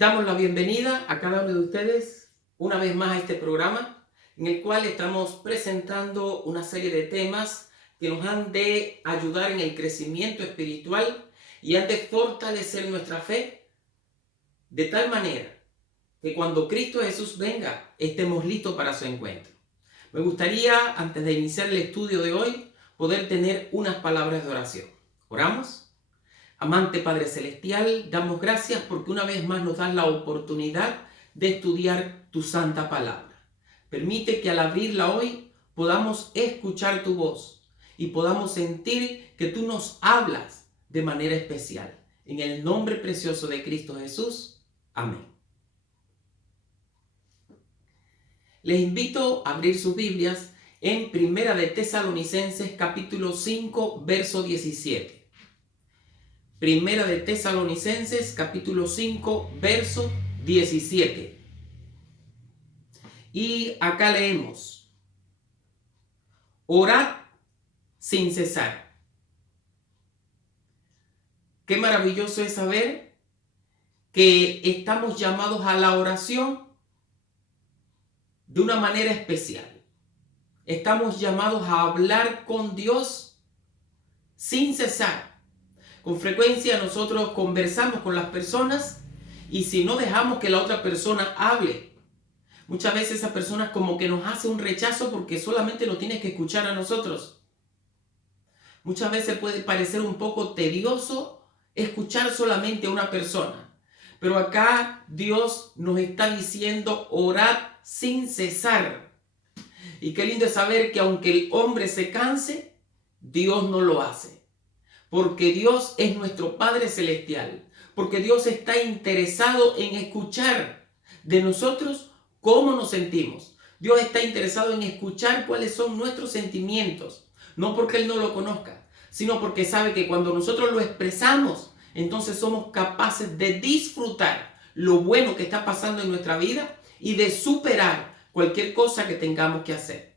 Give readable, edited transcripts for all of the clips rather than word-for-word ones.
Damos la bienvenida a cada uno de ustedes una vez más a este programa en el cual estamos presentando una serie de temas que nos han de ayudar en el crecimiento espiritual y han de fortalecer nuestra fe de tal manera que cuando Cristo Jesús venga estemos listos para su encuentro. Me gustaría, antes de iniciar el estudio de hoy, poder tener unas palabras de oración. ¿Oramos? Amante Padre Celestial, damos gracias porque una vez más nos das la oportunidad de estudiar tu santa palabra. Permite que al abrirla hoy podamos escuchar tu voz y podamos sentir que tú nos hablas de manera especial. En el nombre precioso de Cristo Jesús. Amén. Les invito a abrir sus Biblias en Primera de Tesalonicenses capítulo 5, verso 17. Primera de Tesalonicenses, capítulo 5, verso 17. Y acá leemos: orad sin cesar. Qué maravilloso es saber que estamos llamados a la oración de una manera especial. Estamos llamados a hablar con Dios sin cesar. Con frecuencia nosotros conversamos con las personas y si no dejamos que la otra persona hable, muchas veces esa persona como que nos hace un rechazo porque solamente nos tiene que escuchar a nosotros. Muchas veces puede parecer un poco tedioso escuchar solamente a una persona, pero acá Dios nos está diciendo orad sin cesar. Y qué lindo es saber que aunque el hombre se canse, Dios no lo hace. Porque Dios es nuestro Padre Celestial. Porque Dios está interesado en escuchar de nosotros cómo nos sentimos. Dios está interesado en escuchar cuáles son nuestros sentimientos. No porque Él no lo conozca, sino porque sabe que cuando nosotros lo expresamos, entonces somos capaces de disfrutar lo bueno que está pasando en nuestra vida y de superar cualquier cosa que tengamos que hacer.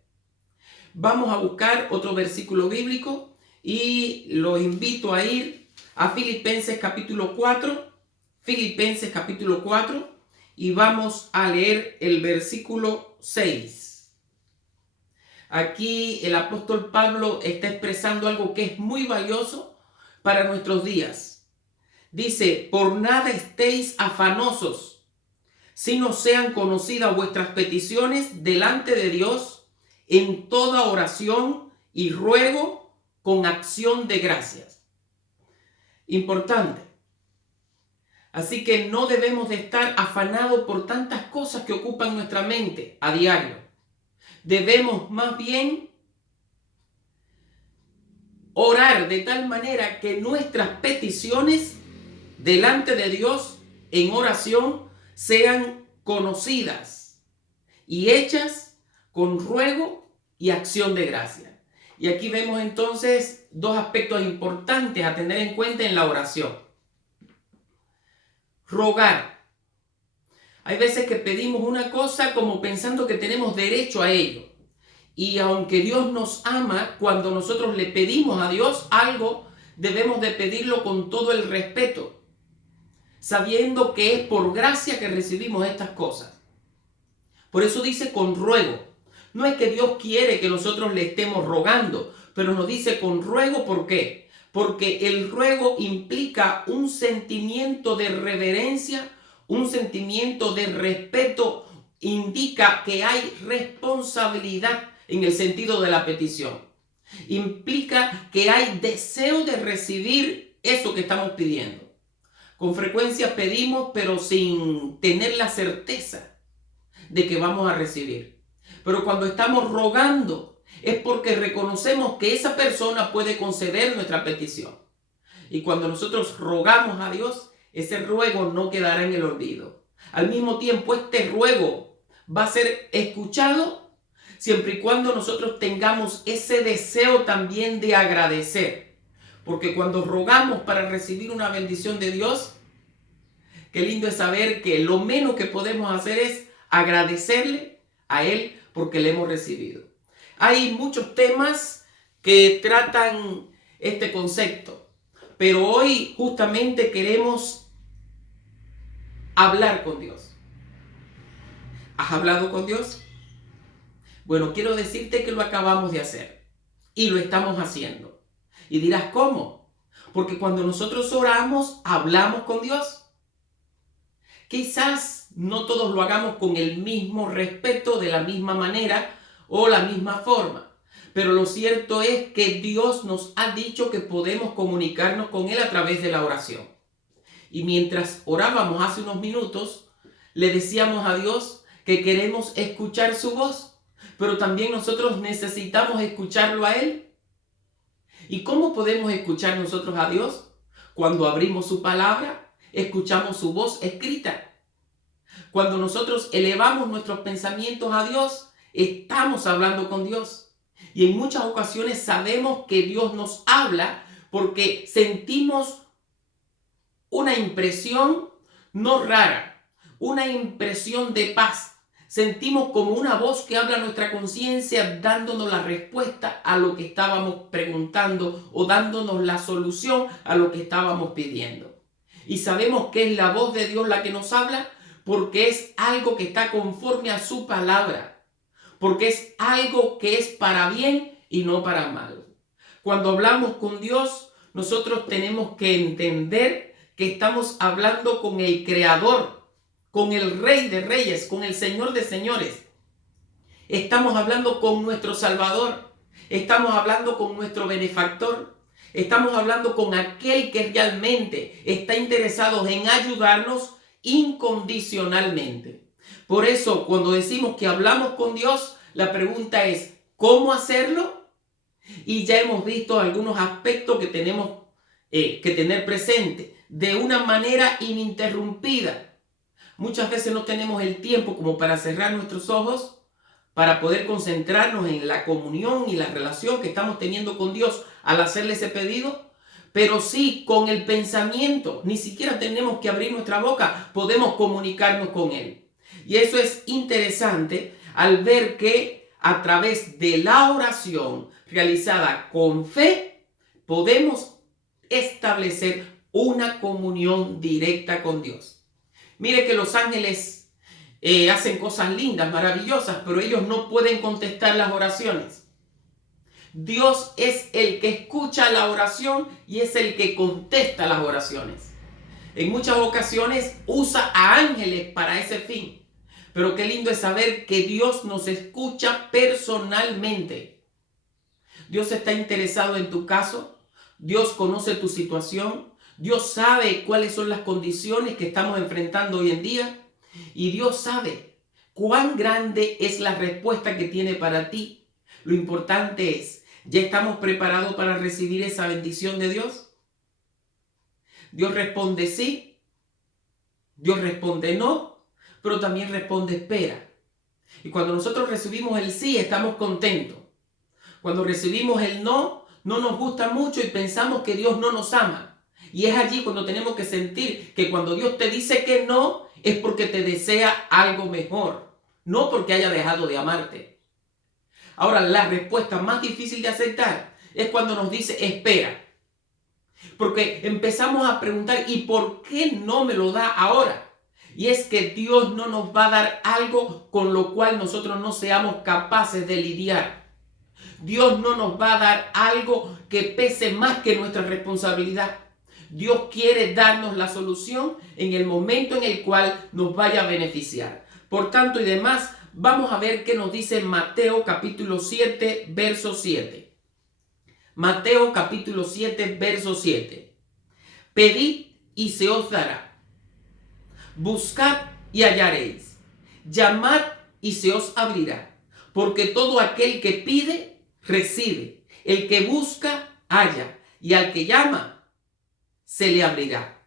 Vamos a buscar otro versículo bíblico. Y los invito a ir a Filipenses capítulo 4, y vamos a leer el versículo 6. Aquí el apóstol Pablo está expresando algo que es muy valioso para nuestros días. Dice: por nada estéis afanosos, sino sean conocidas vuestras peticiones delante de Dios en toda oración y ruego con acción de gracias. Importante. Así que no debemos de estar afanados por tantas cosas que ocupan nuestra mente a diario. Debemos más bien orar de tal manera que nuestras peticiones delante de Dios en oración sean conocidas y hechas con ruego y acción de gracia. Y aquí vemos entonces dos aspectos importantes a tener en cuenta en la oración. Rogar. Hay veces que pedimos una cosa como pensando que tenemos derecho a ello. Y aunque Dios nos ama, cuando nosotros le pedimos a Dios algo, debemos de pedirlo con todo el respeto, sabiendo que es por gracia que recibimos estas cosas. Por eso dice con ruego. No es que Dios quiere que nosotros le estemos rogando, pero nos dice con ruego. ¿Por qué? Porque el ruego implica un sentimiento de reverencia, un sentimiento de respeto, indica que hay responsabilidad en el sentido de la petición. Implica que hay deseo de recibir eso que estamos pidiendo. Con frecuencia pedimos, pero sin tener la certeza de que vamos a recibir. Pero cuando estamos rogando es porque reconocemos que esa persona puede conceder nuestra petición. Y cuando nosotros rogamos a Dios, ese ruego no quedará en el olvido. Al mismo tiempo, este ruego va a ser escuchado siempre y cuando nosotros tengamos ese deseo también de agradecer. Porque cuando rogamos para recibir una bendición de Dios, qué lindo es saber que lo menos que podemos hacer es agradecerle a Él porque le hemos recibido. Hay muchos temas que tratan este concepto, pero hoy justamente queremos hablar con Dios. ¿Has hablado con Dios? Bueno, quiero decirte que lo acabamos de hacer y lo estamos haciendo. Y dirás, ¿cómo? Porque cuando nosotros oramos, hablamos con Dios. Quizás no todos lo hagamos con el mismo respeto, de la misma manera o la misma forma. Pero lo cierto es que Dios nos ha dicho que podemos comunicarnos con Él a través de la oración. Y mientras orábamos hace unos minutos, le decíamos a Dios que queremos escuchar su voz, pero también nosotros necesitamos escucharlo a Él. ¿Y cómo podemos escuchar nosotros a Dios? Cuando abrimos su palabra, escuchamos su voz escrita. Cuando nosotros elevamos nuestros pensamientos a Dios, estamos hablando con Dios. Y en muchas ocasiones sabemos que Dios nos habla porque sentimos una impresión no rara, una impresión de paz. Sentimos como una voz que habla a nuestra conciencia dándonos la respuesta a lo que estábamos preguntando o dándonos la solución a lo que estábamos pidiendo. Y sabemos que es la voz de Dios la que nos habla porque es algo que está conforme a su palabra, porque es algo que es para bien y no para mal. Cuando hablamos con Dios, nosotros tenemos que entender que estamos hablando con el Creador, con el Rey de Reyes, con el Señor de Señores. Estamos hablando con nuestro Salvador, estamos hablando con nuestro benefactor, estamos hablando con aquel que realmente está interesado en ayudarnos incondicionalmente. Por eso, cuando decimos que hablamos con Dios, la pregunta es, ¿cómo hacerlo? Y ya hemos visto algunos aspectos que tenemos que tener presente de una manera ininterrumpida. Muchas veces no tenemos el tiempo como para cerrar nuestros ojos, para poder concentrarnos en la comunión y la relación que estamos teniendo con Dios al hacerle ese pedido, pero sí con el pensamiento. Ni siquiera tenemos que abrir nuestra boca, podemos comunicarnos con Él. Y eso es interesante al ver que a través de la oración realizada con fe, podemos establecer una comunión directa con Dios. Mire que los ángeles hacen cosas lindas, maravillosas, pero ellos no pueden contestar las oraciones. Dios es el que escucha la oración y es el que contesta las oraciones. En muchas ocasiones usa a ángeles para ese fin. Pero qué lindo es saber que Dios nos escucha personalmente. Dios está interesado en tu caso. Dios conoce tu situación. Dios sabe cuáles son las condiciones que estamos enfrentando hoy en día. Y Dios sabe cuán grande es la respuesta que tiene para ti. Lo importante es, ¿ya estamos preparados para recibir esa bendición de Dios? Dios responde sí. Dios responde no. Pero también responde espera. Y cuando nosotros recibimos el sí, estamos contentos. Cuando recibimos el no, no nos gusta mucho y pensamos que Dios no nos ama. Y es allí cuando tenemos que sentir que cuando Dios te dice que no, es porque te desea algo mejor, no porque haya dejado de amarte. Ahora, la respuesta más difícil de aceptar es cuando nos dice espera. Porque empezamos a preguntar, ¿y por qué no me lo da ahora? Y es que Dios no nos va a dar algo con lo cual nosotros no seamos capaces de lidiar. Dios no nos va a dar algo que pese más que nuestra responsabilidad. Dios quiere darnos la solución en el momento en el cual nos vaya a beneficiar. Por tanto y demás, vamos a ver qué nos dice Mateo capítulo 7, verso 7. Mateo capítulo 7, verso 7. Pedid y se os dará. Buscad y hallaréis. Llamad y se os abrirá. Porque todo aquel que pide, recibe. El que busca, halla. Y al que llama, se le abrirá.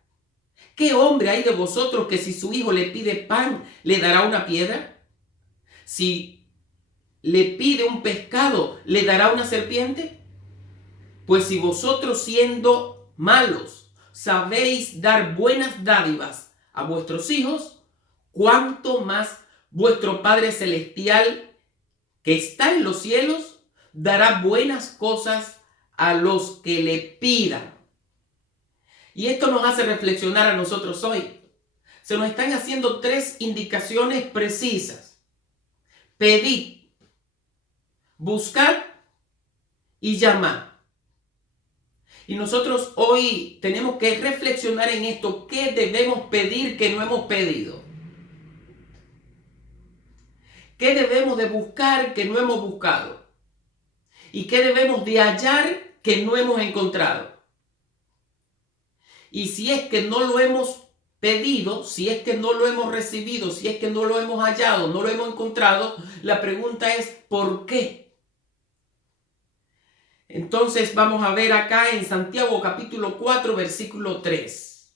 ¿Qué hombre hay de vosotros que si su hijo le pide pan, le dará una piedra? Si le pide un pescado, ¿le dará una serpiente? Pues si vosotros siendo malos sabéis dar buenas dádivas a vuestros hijos, cuánto más vuestro Padre Celestial que está en los cielos dará buenas cosas a los que le pidan. Y esto nos hace reflexionar a nosotros hoy. se nos están haciendo 3 indicaciones precisas. Pedid, buscad y llamad. Y nosotros hoy tenemos que reflexionar en esto. ¿Qué debemos pedir que no hemos pedido? ¿Qué debemos de buscar que no hemos buscado? ¿Y qué debemos de hallar que no hemos encontrado? Y si es que no lo hemos pedido, si es que no lo hemos recibido, si es que no lo hemos hallado, no lo hemos encontrado, la pregunta es ¿por qué? Entonces vamos a ver acá en Santiago capítulo 4 versículo 3.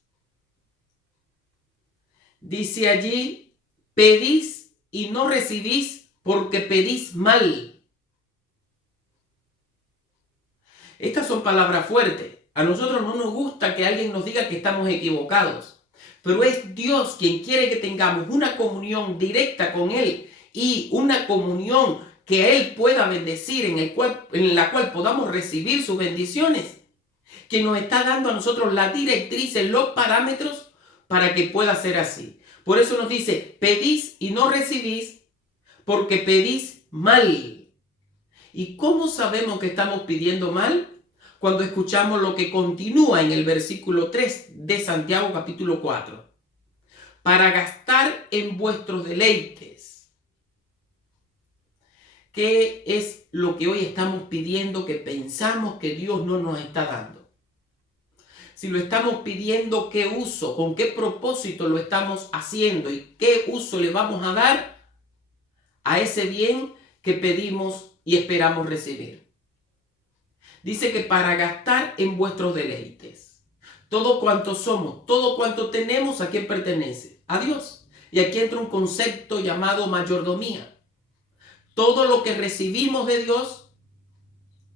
Dice allí, pedís y no recibís porque pedís mal. Estas son palabras fuertes. A nosotros no nos gusta que alguien nos diga que estamos equivocados. Pero es Dios quien quiere que tengamos una comunión directa con Él y una comunión que Él pueda bendecir, en la cual podamos recibir sus bendiciones, que nos está dando a nosotros las directrices, los parámetros para que pueda ser así. Por eso nos dice, pedís y no recibís porque pedís mal. ¿Y cómo sabemos que estamos pidiendo mal? Cuando escuchamos lo que continúa en el versículo 3 de Santiago capítulo 4. Para gastar en vuestros deleites. ¿Qué es lo que hoy estamos pidiendo que pensamos que Dios no nos está dando? Si lo estamos pidiendo, ¿qué uso? ¿Con qué propósito lo estamos haciendo? ¿Y qué uso le vamos a dar a ese bien que pedimos y esperamos recibir? Dice que para gastar en vuestros deleites. Todo cuanto somos, todo cuanto tenemos, ¿a quién pertenece? A Dios. Y aquí entra un concepto llamado mayordomía. Todo lo que recibimos de Dios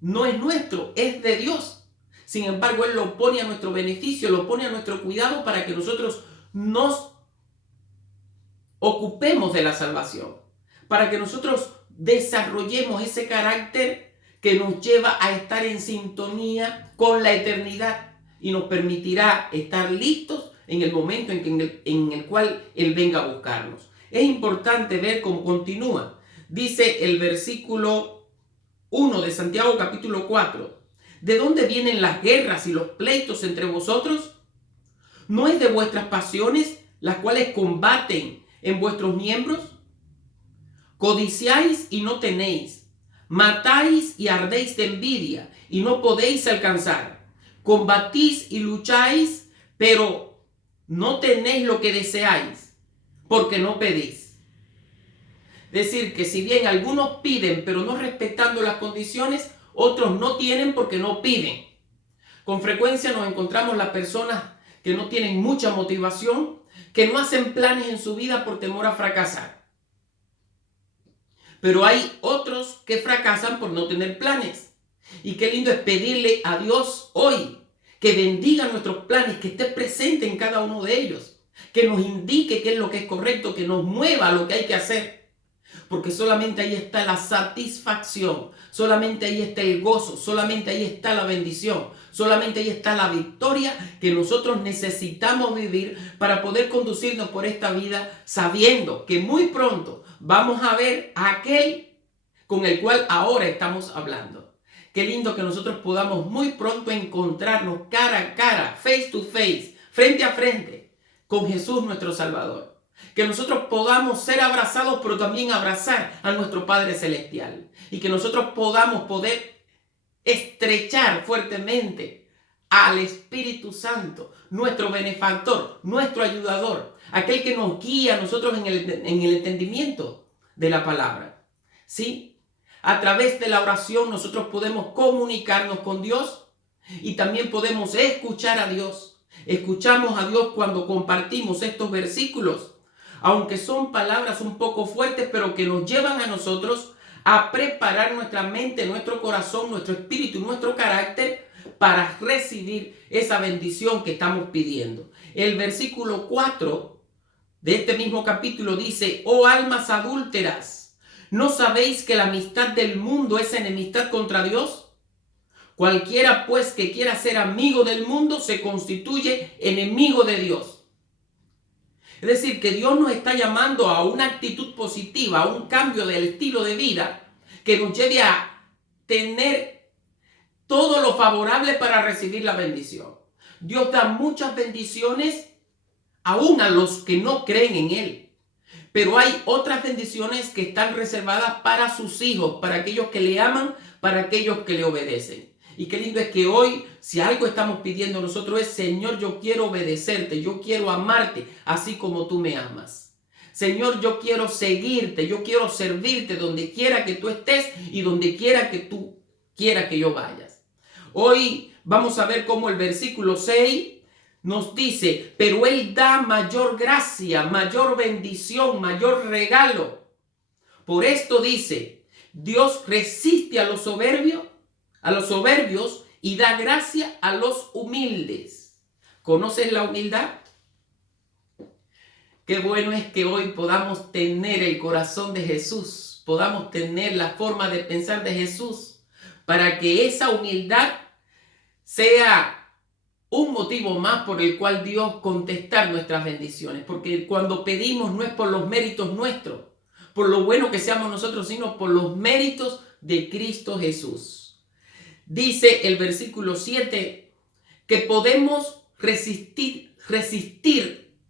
no es nuestro, es de Dios. Sin embargo, Él lo pone a nuestro beneficio, lo pone a nuestro cuidado para que nosotros nos ocupemos de la salvación. Para que nosotros desarrollemos ese carácter que nos lleva a estar en sintonía con la eternidad y nos permitirá estar listos en el momento en el cual Él venga a buscarnos. Es importante ver cómo continúa. Dice el versículo 1 de Santiago capítulo 4. ¿De dónde vienen las guerras y los pleitos entre vosotros? ¿No es de vuestras pasiones las cuales combaten en vuestros miembros? Codiciáis y no tenéis. Matáis y ardéis de envidia y no podéis alcanzar. Combatís y lucháis, pero no tenéis lo que deseáis, porque no pedís. Decir que si bien algunos piden, pero no respetando las condiciones, otros no tienen porque no piden. Con frecuencia nos encontramos las personas que no tienen mucha motivación, que no hacen planes en su vida por temor a fracasar. Pero hay otros que fracasan por no tener planes. Y qué lindo es pedirle a Dios hoy que bendiga nuestros planes, que esté presente en cada uno de ellos, que nos indique qué es lo que es correcto, que nos mueva a lo que hay que hacer. Porque solamente ahí está la satisfacción, solamente ahí está el gozo, solamente ahí está la bendición, solamente ahí está la victoria que nosotros necesitamos vivir para poder conducirnos por esta vida sabiendo que muy pronto vamos a ver a aquel con el cual ahora estamos hablando. Qué lindo que nosotros podamos muy pronto encontrarnos cara a cara, face to face, frente a frente con Jesús nuestro Salvador. Que nosotros podamos ser abrazados, pero también abrazar a nuestro Padre Celestial. Y que nosotros podamos poder estrechar fuertemente al Espíritu Santo, nuestro benefactor, nuestro ayudador, aquel que nos guía a nosotros en el entendimiento de la palabra. ¿Sí? A través de la oración nosotros podemos comunicarnos con Dios y también podemos escuchar a Dios. Escuchamos a Dios cuando compartimos estos versículos, aunque son palabras un poco fuertes, pero que nos llevan a nosotros a preparar nuestra mente, nuestro corazón, nuestro espíritu y nuestro carácter para recibir esa bendición que estamos pidiendo. El versículo 4 de este mismo capítulo dice: oh almas adúlteras, ¿no sabéis que la amistad del mundo es enemistad contra Dios? Cualquiera pues que quiera ser amigo del mundo se constituye enemigo de Dios. Es decir, que Dios nos está llamando a una actitud positiva, a un cambio del estilo de vida que nos lleve a tener todo lo favorable para recibir la bendición. Dios da muchas bendiciones aún a los que no creen en Él. Pero hay otras bendiciones que están reservadas para sus hijos, para aquellos que le aman, para aquellos que le obedecen. Y qué lindo es que hoy, si algo estamos pidiendo nosotros es: Señor, yo quiero obedecerte, yo quiero amarte, así como tú me amas. Señor, yo quiero seguirte, yo quiero servirte donde quiera que tú estés y donde quiera que tú quieras que yo vayas. Hoy vamos a ver cómo el versículo 6 nos dice: pero Él da mayor gracia, mayor bendición, mayor regalo. Por esto dice: Dios resiste a los soberbios y da gracia a los humildes. ¿Conoces la humildad? Qué bueno es que hoy podamos tener el corazón de Jesús, podamos tener la forma de pensar de Jesús, para que esa humildad sea un motivo más por el cual Dios contestar nuestras bendiciones. Porque cuando pedimos no es por los méritos nuestros, por lo bueno que seamos nosotros, sino por los méritos de Cristo Jesús. Dice el versículo 7 que podemos resistir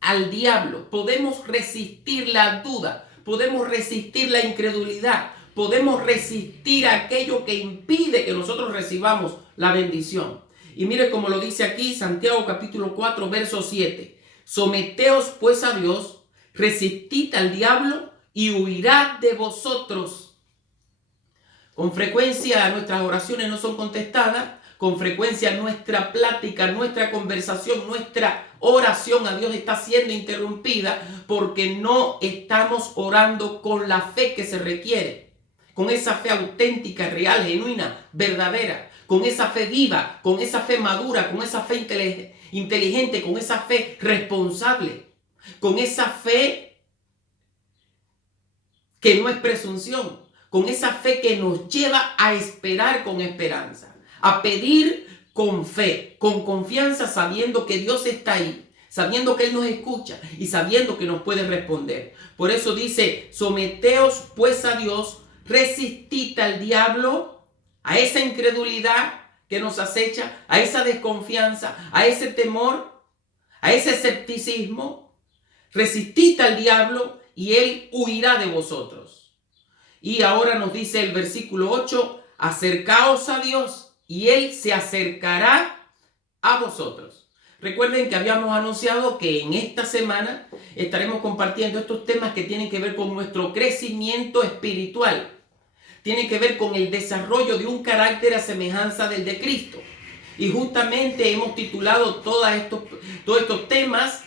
al diablo, podemos resistir la duda, podemos resistir la incredulidad, podemos resistir aquello que impide que nosotros recibamos la bendición. Y mire cómo lo dice aquí Santiago capítulo 4, verso 7. Someteos pues a Dios, resistid al diablo y huirá de vosotros. Con frecuencia nuestras oraciones no son contestadas, con frecuencia nuestra plática, nuestra conversación, nuestra oración a Dios está siendo interrumpida porque no estamos orando con la fe que se requiere, con esa fe auténtica, real, genuina, verdadera, con esa fe viva, con esa fe madura, con esa fe inteligente, con esa fe responsable, con esa fe que no es presunción, con esa fe que nos lleva a esperar con esperanza, a pedir con fe, con confianza, sabiendo que Dios está ahí, sabiendo que Él nos escucha y sabiendo que nos puede responder. Por eso dice: someteos pues a Dios, resistid al diablo, a esa incredulidad que nos acecha, a esa desconfianza, a ese temor, a ese escepticismo. Resistid al diablo y Él huirá de vosotros. Y ahora nos dice el versículo 8: acercaos a Dios y Él se acercará a vosotros. Recuerden que habíamos anunciado que en esta semana estaremos compartiendo estos temas que tienen que ver con nuestro crecimiento espiritual. Tienen que ver con el desarrollo de un carácter a semejanza del de Cristo. Y justamente hemos titulado todos estos temas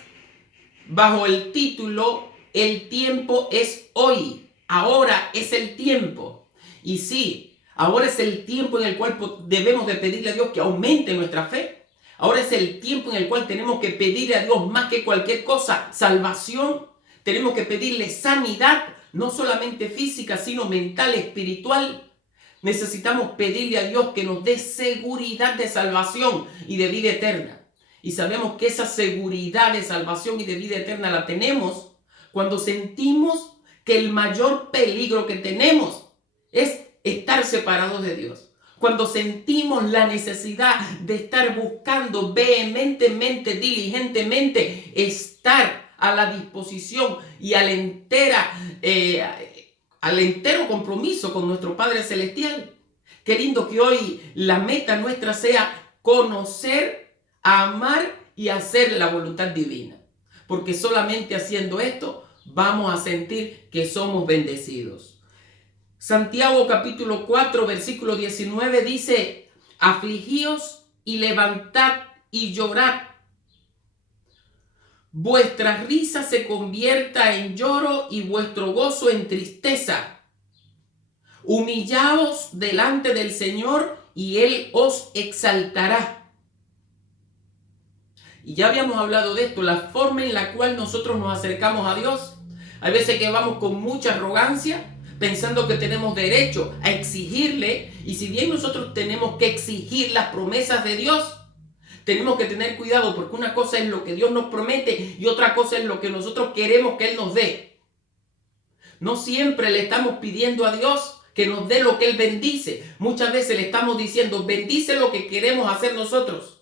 bajo el título: El tiempo es hoy. Ahora es el tiempo. Y sí, ahora es el tiempo en el cual debemos de pedirle a Dios que aumente nuestra fe. Ahora es el tiempo en el cual tenemos que pedirle a Dios más que cualquier cosa salvación. Tenemos que pedirle sanidad, no solamente física, sino mental, espiritual. Necesitamos pedirle a Dios que nos dé seguridad de salvación y de vida eterna. Y sabemos que esa seguridad de salvación y de vida eterna la tenemos cuando sentimos que el mayor peligro que tenemos es estar separados de Dios. Cuando sentimos la necesidad de estar buscando vehementemente, diligentemente, estar a la disposición y al entero compromiso con nuestro Padre Celestial. Qué lindo que hoy la meta nuestra sea conocer, amar y hacer la voluntad divina. Porque solamente haciendo esto vamos a sentir que somos bendecidos. Santiago capítulo 4 versículo 19 dice: afligíos y levantad y llorad. Vuestra risa se convierta en lloro y vuestro gozo en tristeza. Humillaos delante del Señor y Él os exaltará. Y ya habíamos hablado de esto, la forma en la cual nosotros nos acercamos a Dios. Hay veces que vamos con mucha arrogancia, pensando que tenemos derecho a exigirle. Y si bien nosotros tenemos que exigir las promesas de Dios, tenemos que tener cuidado porque una cosa es lo que Dios nos promete y otra cosa es lo que nosotros queremos que Él nos dé. No siempre le estamos pidiendo a Dios que nos dé lo que Él bendice. Muchas veces le estamos diciendo, bendice lo que queremos hacer nosotros.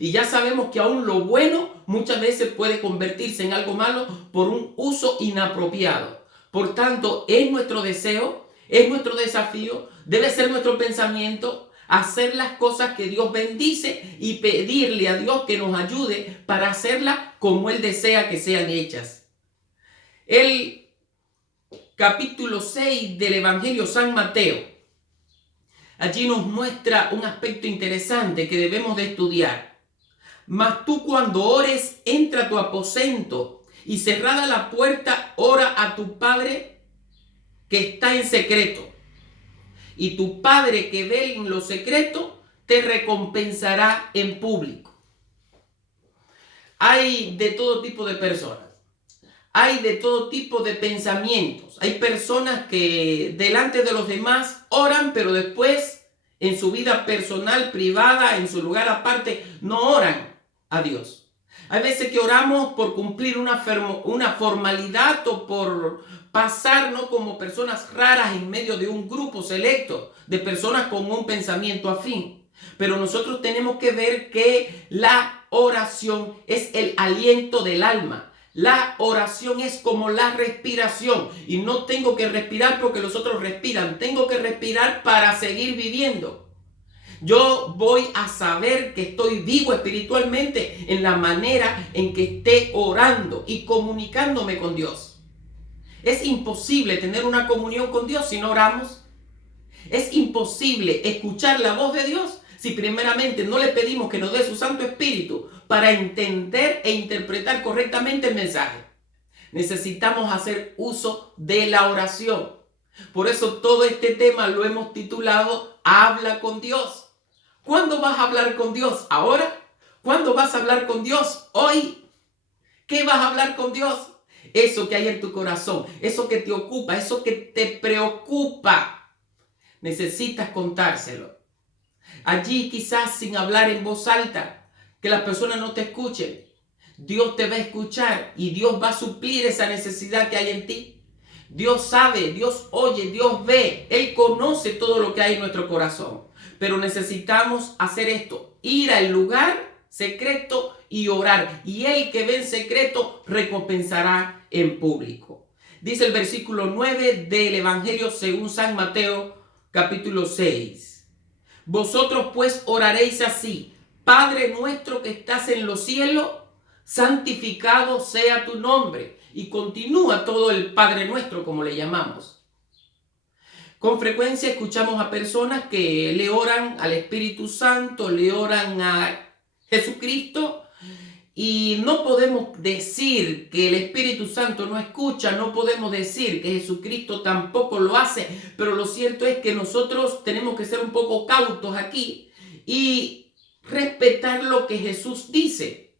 Y ya sabemos que aún lo bueno muchas veces puede convertirse en algo malo por un uso inapropiado. Por tanto, es nuestro deseo, es nuestro desafío, debe ser nuestro pensamiento, hacer las cosas que Dios bendice y pedirle a Dios que nos ayude para hacerlas como Él desea que sean hechas. El capítulo 6 del Evangelio San Mateo, allí nos muestra un aspecto interesante que debemos de estudiar. Mas tú cuando ores, entra a tu aposento y cerrada la puerta, ora a tu Padre que está en secreto. Y tu Padre que ve en lo secreto te recompensará en público. Hay de todo tipo de personas. Hay de todo tipo de pensamientos. Hay personas que delante de los demás oran, pero después en su vida personal, privada, en su lugar aparte, no oran a Dios. Hay veces que oramos por cumplir una formalidad o por pasar, ¿no?, como personas raras en medio de un grupo selecto de personas con un pensamiento afín. Pero nosotros tenemos que ver que la oración es el aliento del alma. La oración es como la respiración y no tengo que respirar porque los otros respiran. Tengo que respirar para seguir viviendo. Yo voy a saber que estoy vivo espiritualmente en la manera en que esté orando y comunicándome con Dios. Es imposible tener una comunión con Dios si no oramos. Es imposible escuchar la voz de Dios si primeramente no le pedimos que nos dé su Santo Espíritu para entender e interpretar correctamente el mensaje. Necesitamos hacer uso de la oración. Por eso todo este tema lo hemos titulado Habla con Dios. ¿Cuándo vas a hablar con Dios? ¿Ahora? ¿Cuándo vas a hablar con Dios? Hoy. ¿Qué vas a hablar con Dios? Eso que hay en tu corazón, eso que te ocupa, eso que te preocupa. Necesitas contárselo. Allí quizás sin hablar en voz alta, que las personas no te escuchen. Dios te va a escuchar y Dios va a suplir esa necesidad que hay en ti. Dios sabe, Dios oye, Dios ve. Él conoce todo lo que hay en nuestro corazón. Pero necesitamos hacer esto, ir al lugar secreto y orar. Y el que ve en secreto recompensará en público. Dice el versículo 9 del Evangelio según San Mateo, capítulo 6. Vosotros pues oraréis así: Padre nuestro que estás en los cielos, santificado sea tu nombre. Y continúa todo el Padre nuestro, como le llamamos. Con frecuencia escuchamos a personas que le oran al Espíritu Santo, le oran a Jesucristo, y no podemos decir que el Espíritu Santo no escucha, no podemos decir que Jesucristo tampoco lo hace, pero lo cierto es que nosotros tenemos que ser un poco cautos aquí y respetar lo que Jesús dice.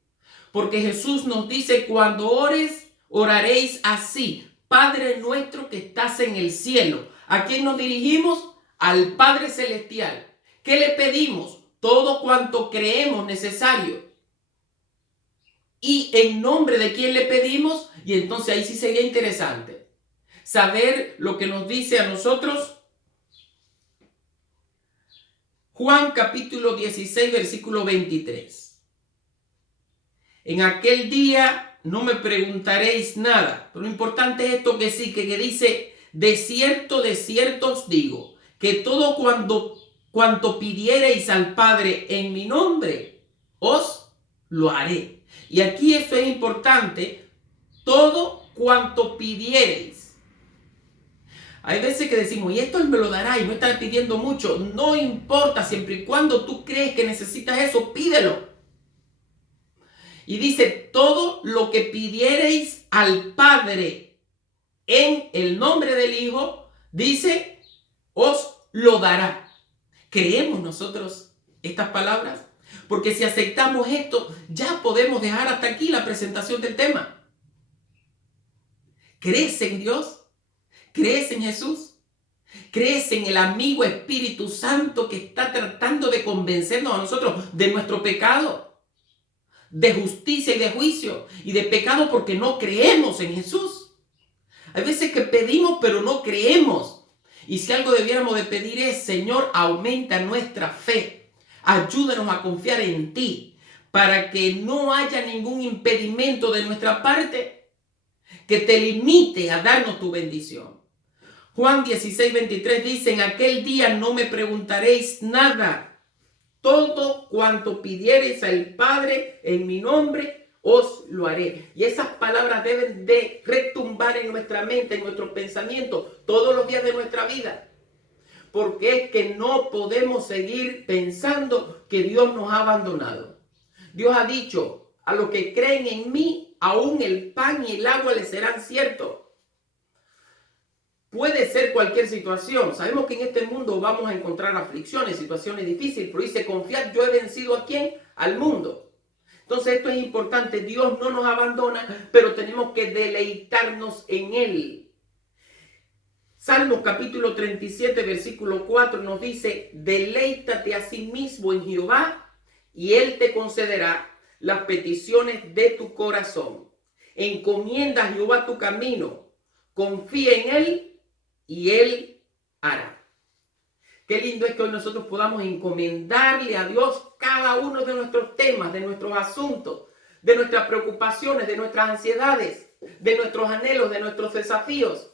Porque Jesús nos dice: cuando ores, oraréis así: Padre nuestro que estás en el cielo. ¿A quién nos dirigimos? Al Padre Celestial. ¿Qué le pedimos? Todo cuanto creemos necesario. ¿Y en nombre de quién le pedimos? Y entonces ahí sí sería interesante saber lo que nos dice a nosotros Juan capítulo 16, versículo 23. En aquel día no me preguntaréis nada. Pero lo importante es esto que sí, que dice: de cierto os digo, que todo cuanto pidiereis al Padre en mi nombre, os lo haré. Y aquí eso es importante: todo cuanto pidiereis. Hay veces que decimos: y esto Él me lo dará, y no está pidiendo mucho. No importa, siempre y cuando tú crees que necesitas eso, pídelo. Y dice: todo lo que pidiereis al Padre en el nombre del Hijo, dice, os lo dará. ¿Creemos nosotros estas palabras? Porque si aceptamos esto, ya podemos dejar hasta aquí la presentación del tema. ¿Crees en Dios? ¿Crees en Jesús? ¿Crees en el amigo Espíritu Santo que está tratando de convencernos a nosotros de nuestro pecado? de justicia y de juicio y de pecado porque no creemos en Jesús. Hay veces que pedimos pero no creemos. Y si algo debiéramos de pedir es: Señor, aumenta nuestra fe. Ayúdanos a confiar en ti para que no haya ningún impedimento de nuestra parte que te limite a darnos tu bendición. Juan 16:23 dice: en aquel día no me preguntaréis nada. Todo cuanto pidiereis al Padre en mi nombre, os lo haré. Y esas palabras deben de retumbar en nuestra mente, en nuestros pensamientos, todos los días de nuestra vida. Porque es que no podemos seguir pensando que Dios nos ha abandonado. Dios ha dicho: a los que creen en mí, aún el pan y el agua les serán ciertos. Puede ser cualquier situación. Sabemos que en este mundo vamos a encontrar aflicciones, situaciones difíciles, pero dice: confiad, yo he vencido ¿a quién? Al mundo. Entonces esto es importante. Dios no nos abandona, pero tenemos que deleitarnos en Él. Salmos capítulo 37, versículo 4 nos dice: deleítate a sí mismo en Jehová y Él te concederá las peticiones de tu corazón. Encomienda a Jehová tu camino, confía en Él y Él hará. Qué lindo es que hoy nosotros podamos encomendarle a Dios cada uno de nuestros temas, de nuestros asuntos, de nuestras preocupaciones, de nuestras ansiedades, de nuestros anhelos, de nuestros desafíos.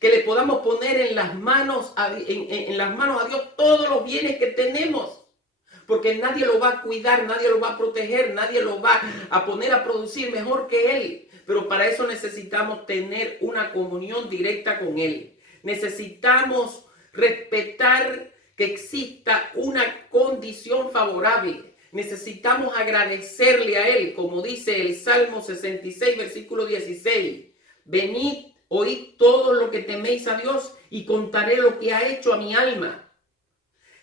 Que le podamos poner en las manos a Dios todos los bienes que tenemos. Porque nadie lo va a cuidar, nadie lo va a proteger, nadie lo va a poner a producir mejor que Él. Pero para eso necesitamos tener una comunión directa con Él. Necesitamos respetar que exista una condición favorable. Necesitamos agradecerle a Él, como dice el Salmo 66, versículo 16. Venid, oíd todo lo que teméis a Dios y contaré lo que ha hecho a mi alma.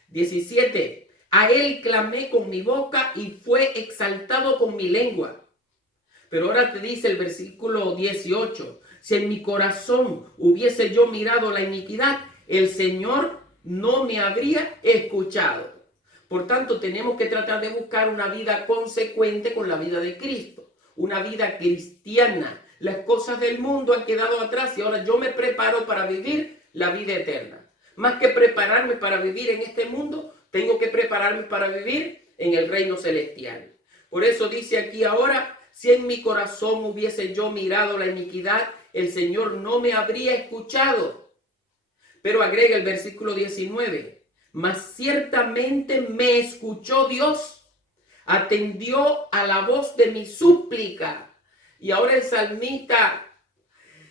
17. A Él clamé con mi boca y fue exaltado con mi lengua. Pero ahora te dice el versículo 18. Si en mi corazón hubiese yo mirado la iniquidad, el Señor no me habría escuchado. Por tanto, tenemos que tratar de buscar una vida consecuente con la vida de Cristo. Una vida cristiana. Las cosas del mundo han quedado atrás y ahora yo me preparo para vivir la vida eterna. Más que prepararme para vivir en este mundo, tengo que prepararme para vivir en el reino celestial. Por eso dice aquí ahora: si en mi corazón hubiese yo mirado la iniquidad, el Señor no me habría escuchado. Pero agrega el versículo 19. Mas ciertamente me escuchó Dios, atendió a la voz de mi súplica. Y ahora el salmista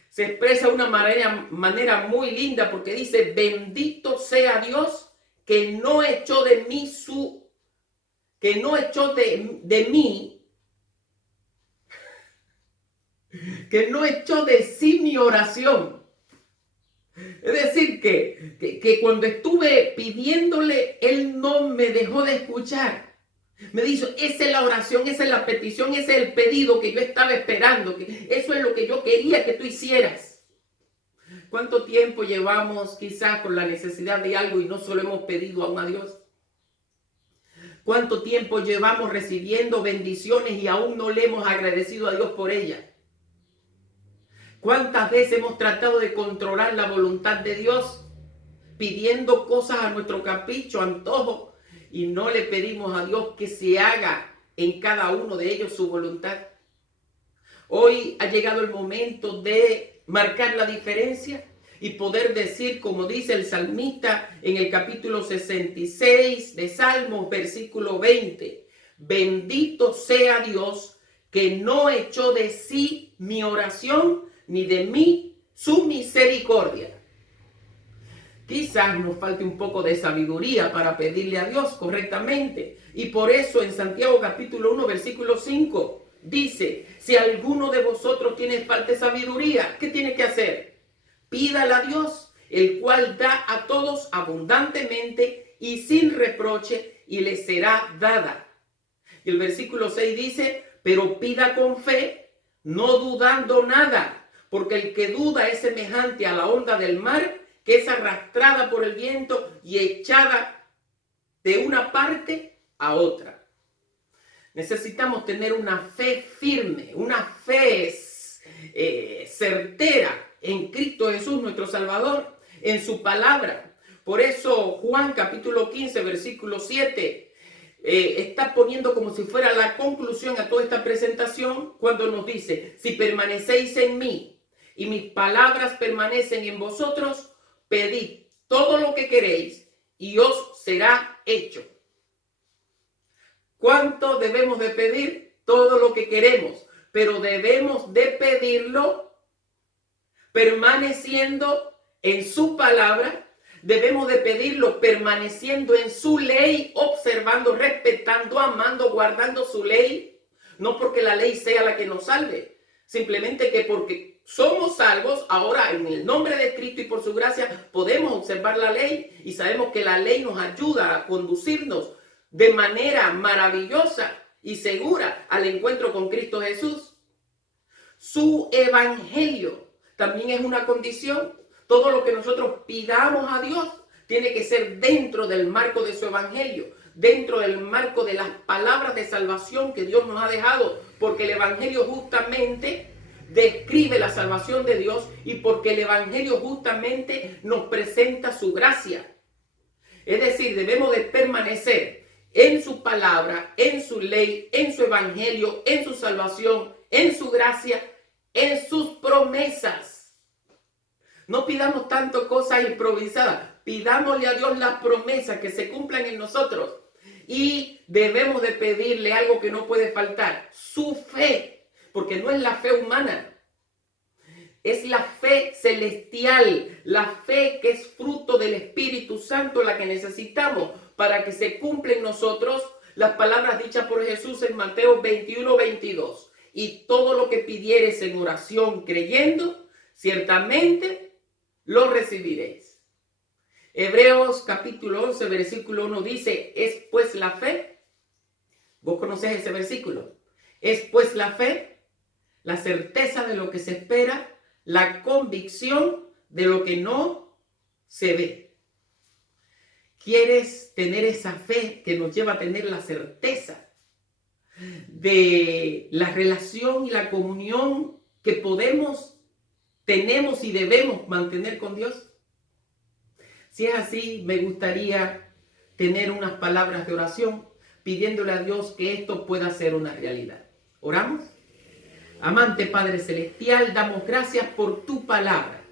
se expresa de una manera muy linda, porque dice: bendito sea Dios que no echó de mí que no echó de sí mi oración. Es decir, que cuando estuve pidiéndole, Él no me dejó de escuchar. Me dijo: esa es la oración, esa es la petición, ese es el pedido que yo estaba esperando, que eso es lo que yo quería que tú hicieras. ¿Cuánto tiempo llevamos quizás con la necesidad de algo y no solo hemos pedido aún a Dios? ¿Cuánto tiempo llevamos recibiendo bendiciones y aún no le hemos agradecido a Dios por ellas? ¿Cuántas veces hemos tratado de controlar la voluntad de Dios pidiendo cosas a nuestro capricho, antojo, y no le pedimos a Dios que se haga en cada uno de ellos su voluntad? Hoy ha llegado el momento de marcar la diferencia y poder decir, como dice el salmista en el capítulo 66 de Salmos, versículo 20: bendito sea Dios que no echó de sí mi oración, ni de mí su misericordia. Quizás nos falte un poco de sabiduría para pedirle a Dios correctamente. Y por eso en Santiago capítulo 1, versículo 5, dice: si alguno de vosotros tiene falta de sabiduría, ¿qué tiene que hacer? Pídala a Dios, el cual da a todos abundantemente y sin reproche, y le será dada. Y el versículo 6 dice: pero pida con fe, no dudando nada, porque el que duda es semejante a la onda del mar, que es arrastrada por el viento y echada de una parte a otra. Necesitamos tener una fe firme, una fe certera en Cristo Jesús, nuestro Salvador, en su palabra. Por eso Juan capítulo 15, versículo 7, está poniendo como si fuera la conclusión a toda esta presentación cuando nos dice: si permanecéis en mí y mis palabras permanecen en vosotros, pedid todo lo que queréis y os será hecho. ¿Cuánto debemos de pedir? Todo lo que queremos, pero debemos de pedirlo permaneciendo en su palabra. Debemos de pedirlo permaneciendo en su ley, observando, respetando, amando, guardando su ley. No porque la ley sea la que nos salve, simplemente que porque somos salvos, ahora en el nombre de Cristo y por su gracia podemos observar la ley y sabemos que la ley nos ayuda a conducirnos de manera maravillosa y segura al encuentro con Cristo Jesús. Su evangelio también es una condición. Todo lo que nosotros pidamos a Dios tiene que ser dentro del marco de su evangelio, dentro del marco de las palabras de salvación que Dios nos ha dejado, porque el evangelio justamente describe la salvación de Dios y porque el evangelio justamente nos presenta su gracia. Es decir, debemos de permanecer en su palabra, en su ley, en su evangelio, en su salvación, en su gracia, en sus promesas. No pidamos tanto cosas improvisadas. Pidámosle a Dios las promesas que se cumplan en nosotros. Y debemos de pedirle algo que no puede faltar: su fe. Porque no es la fe humana. Es la fe celestial. La fe que es fruto del Espíritu Santo, la que necesitamos para que se cumplan en nosotros las palabras dichas por Jesús en Mateo 21, 22. Y todo lo que pidieres en oración creyendo, ciertamente lo recibiréis. Hebreos capítulo 11, versículo 1 dice: es pues la fe. ¿Vos conocés ese versículo? Es pues la fe, la certeza de lo que se espera, la convicción de lo que no se ve. ¿Quieres tener esa fe que nos lleva a tener la certeza de la relación y la comunión que tenemos y debemos mantener con Dios? Si es así, me gustaría tener unas palabras de oración pidiéndole a Dios que esto pueda ser una realidad. ¿Oramos? Amante Padre Celestial, damos gracias por tu palabra.